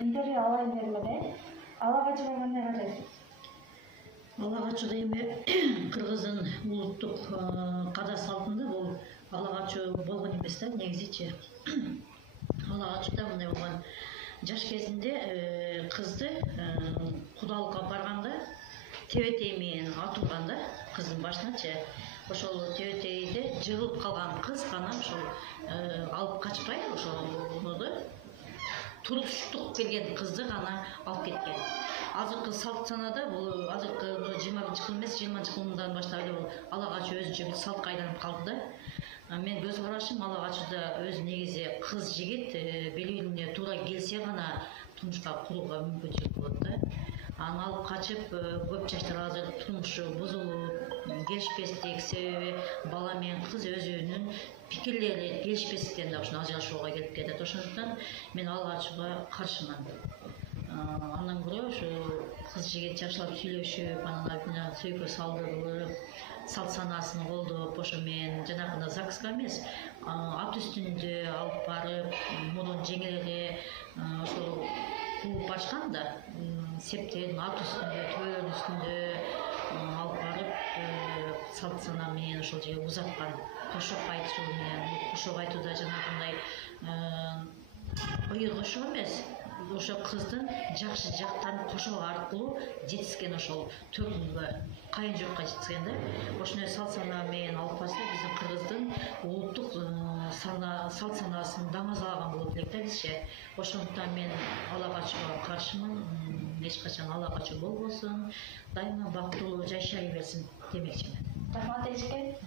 интервью алайын дедим эле. Ала качууга кандай карайсыз? Ала качуу эми Кыргыздын улуттук када салтында бул ала качуу болгон эмес да негизичи. Ала качууда мындай болгон жаш кезинде кызды кудалыкка барганда тебетей менен атылган да кыздын башыначы. Ошол тебетейде жыгылып калган кыз гана ошол алып качпай ошону туруштук келген кызды гана алып кеткен. Азыркы салт санада бул азыркы 21 жыл эмес 20 жылдан баштап эле бул ала качуу өзүнчө бир салтка айланып калды да. Мен көз карашым ала качууда өз негизи кыз жигит бийлигине туура келсе гана турмушка курууга мүмкүнчүлүк болот да. Аны алып качып көп жаштар азыр турмушу бузулуп келишпестик себеби бала менен кыз өзүнүн пикирлери келишпестиктен да ушуну ажырашууга келип кетет. Ошондуктан мен ала качууга каршымын. Андан көрө ушу кыз жигит жакшылап сүйлөшүп, анан сөйкө салдырылып, салт санасын колдоп, ошо менен жанагындай ЗАГСка эмес, ат үстүндө алып барып, модун жеңелери ошол кууп барышкан да, септен ат үстүндө, төбөлөрдүн үстүндө алып барып, салт сана менен ошол жерге узаткан, кошоп айтышуу менен, кошоп айтууда жанагындай ыйык ошо эмес, ошо кыздын жакшы жактарын кошоо аркылуу жетишкен ошол төркүнгө кайын журтка жетишкен да. Ошондой салт сана менен алып барса биздин Кыргыздын улуттук салт санасын даңазалаган болот элек да бизче. Ошондуктан мен ала качууга каршымын. Эч качан ала качуу болбосун, дайыма бактылуу жашай берсин демекчимин. Рахмат эжеке.